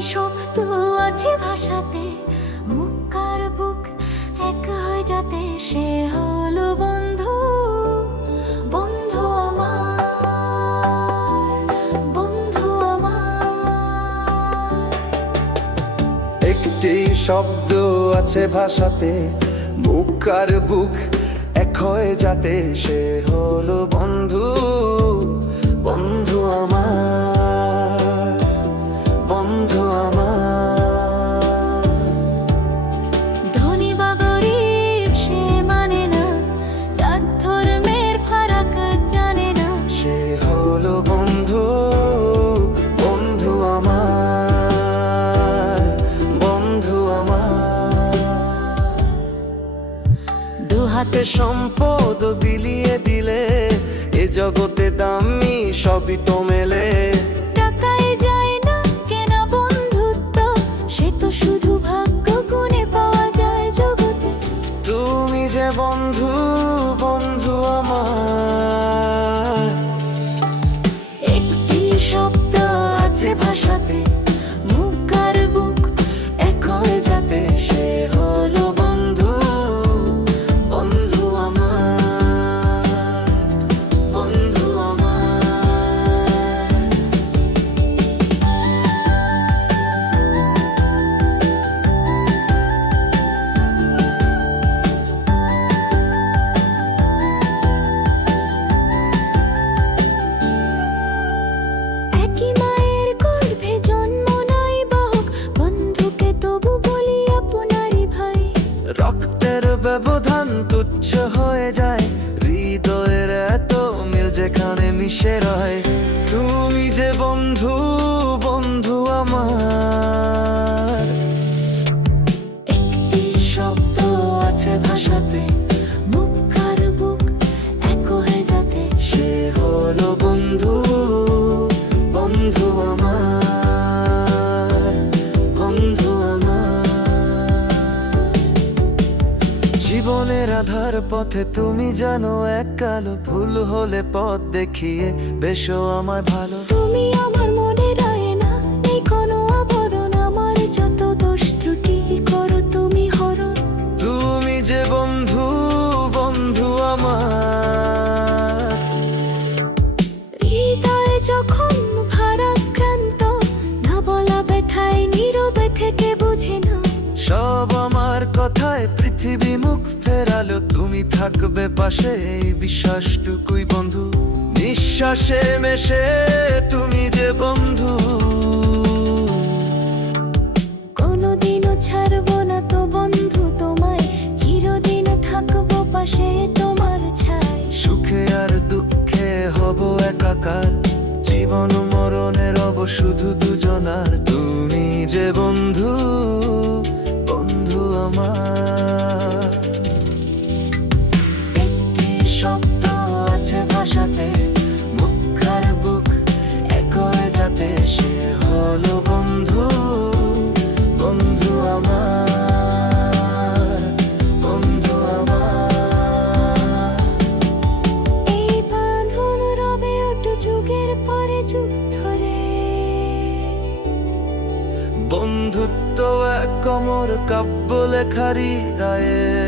শব্দ আছে ভাষাতে, মুখ আর বুক এক হয়ে যাতে সে হলো বন্ধু। বন্ধু আমার, বন্ধু আমার। একটি শব্দ আছে ভাষাতে, মুখ আর বুক এক হয়ে যাতে সে হলো বন্ধু। বন্ধু আমার, বন্ধু আমার। ধনী বা গরিব সে মানে না, জাত ধর্মের ফারাক জানে না, সে হলো বন্ধু। বন্ধু আমার, বন্ধু আমার। দুহাতে সম্পদ বিলিয়ে দিলে এ জগতে দামি সবই তো মেলে। টাকায় যায় না কেন বন্ধুত্ব, সে তো শুধু ভাগ্য গুণে পাওয়া যায় জগতে। তুমি যে বন্ধু, বন্ধু আমার। একটি শব্দ আছে ভাষাতে, মুখ আর বুক এক হয়ে যাতে সে হলো বন্ধু। বন্ধু আমার, বন্ধু আমার। একই মায়ের গর্ভে জন্ম নাই বাহক, বন্ধুকে তবু বলি আপনারই ভাই। রক্তের ব্যবধান তুচ্ছ হয়ে যায়, হৃদয়ের এত মিল যেখানে মিশে রয়। তুমি যে বন্ধু, বন্ধু আমার। একটি শব্দ আছে ভাষাতে, মুখ আর বুক এক হয়ে যাতে সে হলো বন্ধু। বন্ধু আমার, বন্ধু আমার। জীবনের আধার পথে তুমি জানো এক কালো, ভুল হলে পথ দেখিয়ে বেশো আমায় ভালো। তুমি আমার মনে রয়ে না, নেই কোনো আবরণ, আমার যত দোষ ত্রুটি করো তুমি হরণ। তুমি যে বন্ধু, বন্ধু আমার। হৃদয় যখন ভারাক্রান্ত, না বলা ব্যথায় নীরবে থেকে বুঝে না। সব আমার কথায় পৃথিবী মুখ ফেরালো, তুমি থাকবে পাশে এই বিশ্বাসটুকুই বন্ধু। নিঃশ্বাসে মেশে তুমি যে বন্ধু। কোনোদিনও ছাড়বো না তো বন্ধু তোমায়, চিরদিন থাকবো পাশে তোমার ছায়। সুখে আর দুঃখে হব একাকার, জীবন মরণে রব শুধু দুজনার। তুমি যে বন্ধু, বন্ধু আমার। একটি শব্দ আছে ভাষাতে, মুখ আর বুক এক হয়ে যাতে সে হলো বন্ধু। বন্ধু আমার, বন্ধু আমার। এই বাঁধন রবে ওঠো যুগের পরে যুগ ধরে। বন্ধুত্ব এক কমর কাব্য লেখারি গায়ে।